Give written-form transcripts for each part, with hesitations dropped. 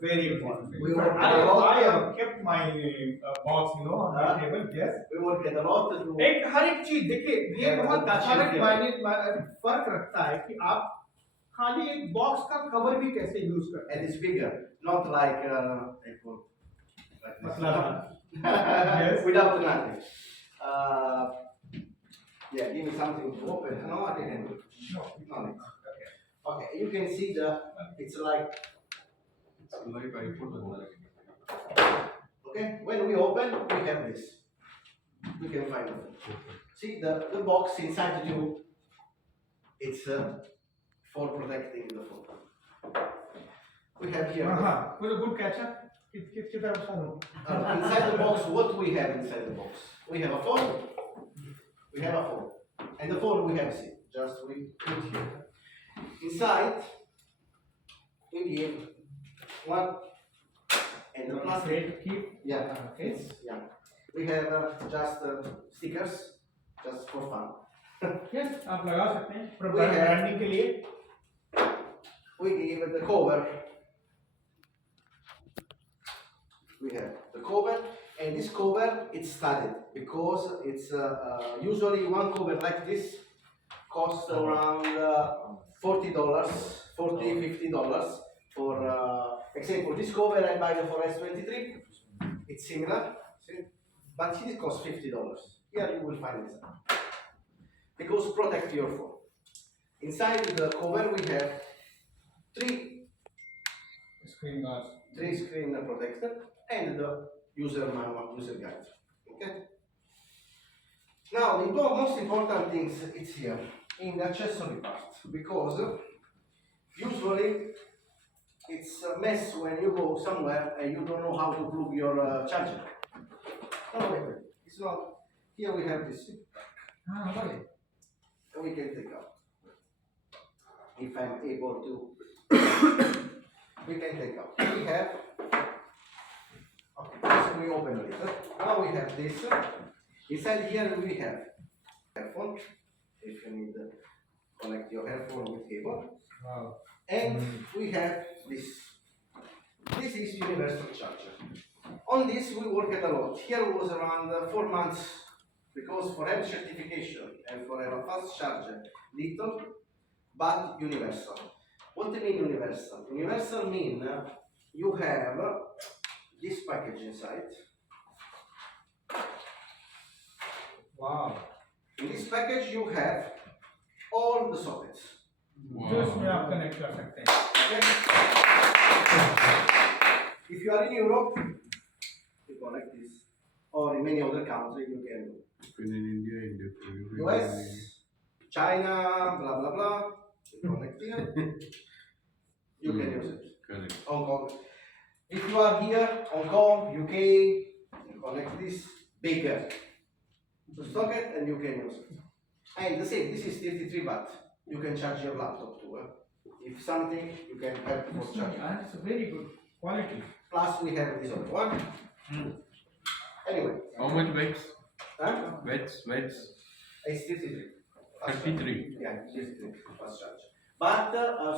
very important. We work a lot. I have kept my box, on my table. Yes. We work a lot to do. हर एक चीज देखिए ये बहुत फर्क रखता है कि आप खाली एक बॉक्स का कवर भी कैसे यूज करते हैं. And it's bigger, not like Apple. Yes. Without nothing. Yeah, give me something to open. No, I didn't. No. Okay, you can see it's like. Okay, when we open, we have this. We can find it. See the box inside the tube. It's for protecting the phone. We have here. Was a good catcher. Inside the box, what we have inside the box? We have a phone. We have a phone, and the phone we have see. Just we put here. Inside, we give one and the plastic. Yeah. Okay. Yeah. We have just stickers, just for fun. Yes, आप लगा सकते हैं. We have branding के लिए. We give the cover. We have the cover, and this cover it's studded because it's usually one cover like this costs around $40, $50 for example. This cover I buy for S23. It's similar, see? But it costs $50. Here you will find this because protect your phone. Inside the cover we have three Screen guards. screen protector and the user manual, user guide. Okay. Now the most important things it's here in the accessory part because usually it's a mess when you go somewhere and you don't know how to plug your charger. No, it's not. Here we have this. Okay. We can take out. If I'm able to, we can take out. We have. Okay, so we open it. Now we have this. Inside here we have headphone. If you need to connect your headphone with cable. Wow. And we have this. This is universal charger. On this we worked a lot. Here was around 4 months because for every certification and for a fast charger, little but universal. What do you mean universal? Universal mean you have this package inside. Wow. In this package you have all the sockets. जो इसमें आप connect कर सकते हैं. If you are in Europe, you connect this, or in many other countries you can do. In India, US, China, blah blah blah. You connect here. You can use it. Correct. Hong Kong. If you are here, Hong Kong, UK, you connect this bigger socket and you can use it. And the same, this is 33 watt. You can charge your laptop too. If something, you can help for charging. And it's a very good quality. Plus we have this other one. Anyway. How much weights? Huh? Weights. It's 33. 33. Yeah, 33 fast charge. But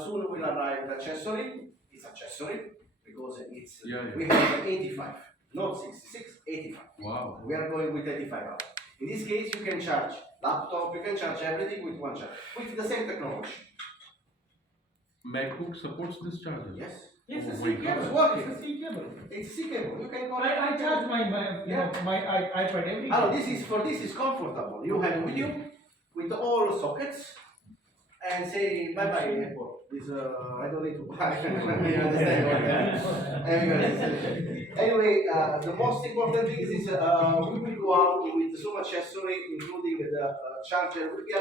soon will arrive the accessory. It's accessory because it's we have 85, not 66, 85. Wow. We are going with 85 hours. In this case, you can charge laptop, you can charge everything with one charge, with the same technology. MacBook supports this charger? Yes. Yes, Oh it's my a cable. It's working. It's a C cable. It's a C cable. You can I charge my iPad every day. This is comfortable. You have with you with all sockets and say bye bye Apple. This I don't need to buy. You understand what Anyway, the most important thing is we will go out with so much accessory, including the charger. Will be a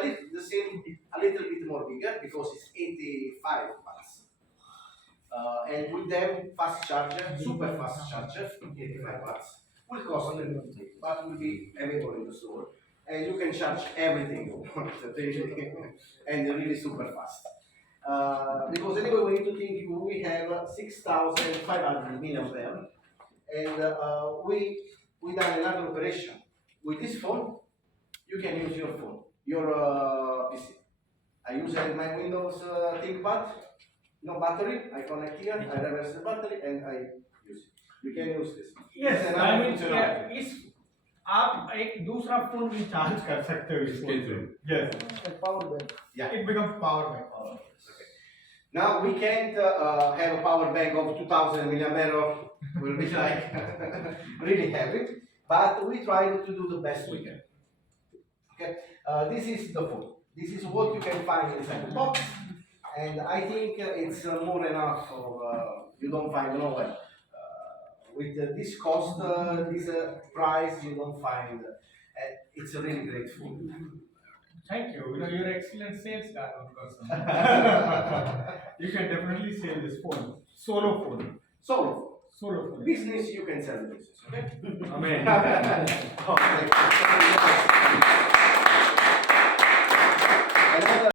little bit more bigger because it's 85 watts. And with them, fast charger, super fast charger, 85 watts, will cost a little bit, but will be available in the store. And you can charge everything you want, and really super fast. Because anyway, we need to think we have 6,500 milliampere, and we done another operation. With this phone, you can use your phone, your PC. I use my Windows ThinkPad. No battery. I connect here. I reverse the battery and I use it. You can use this. Yes, It's I another mean, functionality. इस आप एक दूसरा phone भी charge कर सकते हो इस phone से. Yes, power bank. Yeah. it becomes power bank. Okay. Now we can't have a power bank of 2000 milliampere. Will be like really heavy, but we try to do the best we can. Okay. This is the phone. This is what you can find inside the box, and I think it's more enough. You don't find nowhere. With this cost, this price, you don't find. It's a really great phone. Thank you. You know, you're an excellent sales guy, person. You can definitely sell this phone. Solo phone. So, Solo phone. business, you can sell business. Okay. Amen. Oh, thank you.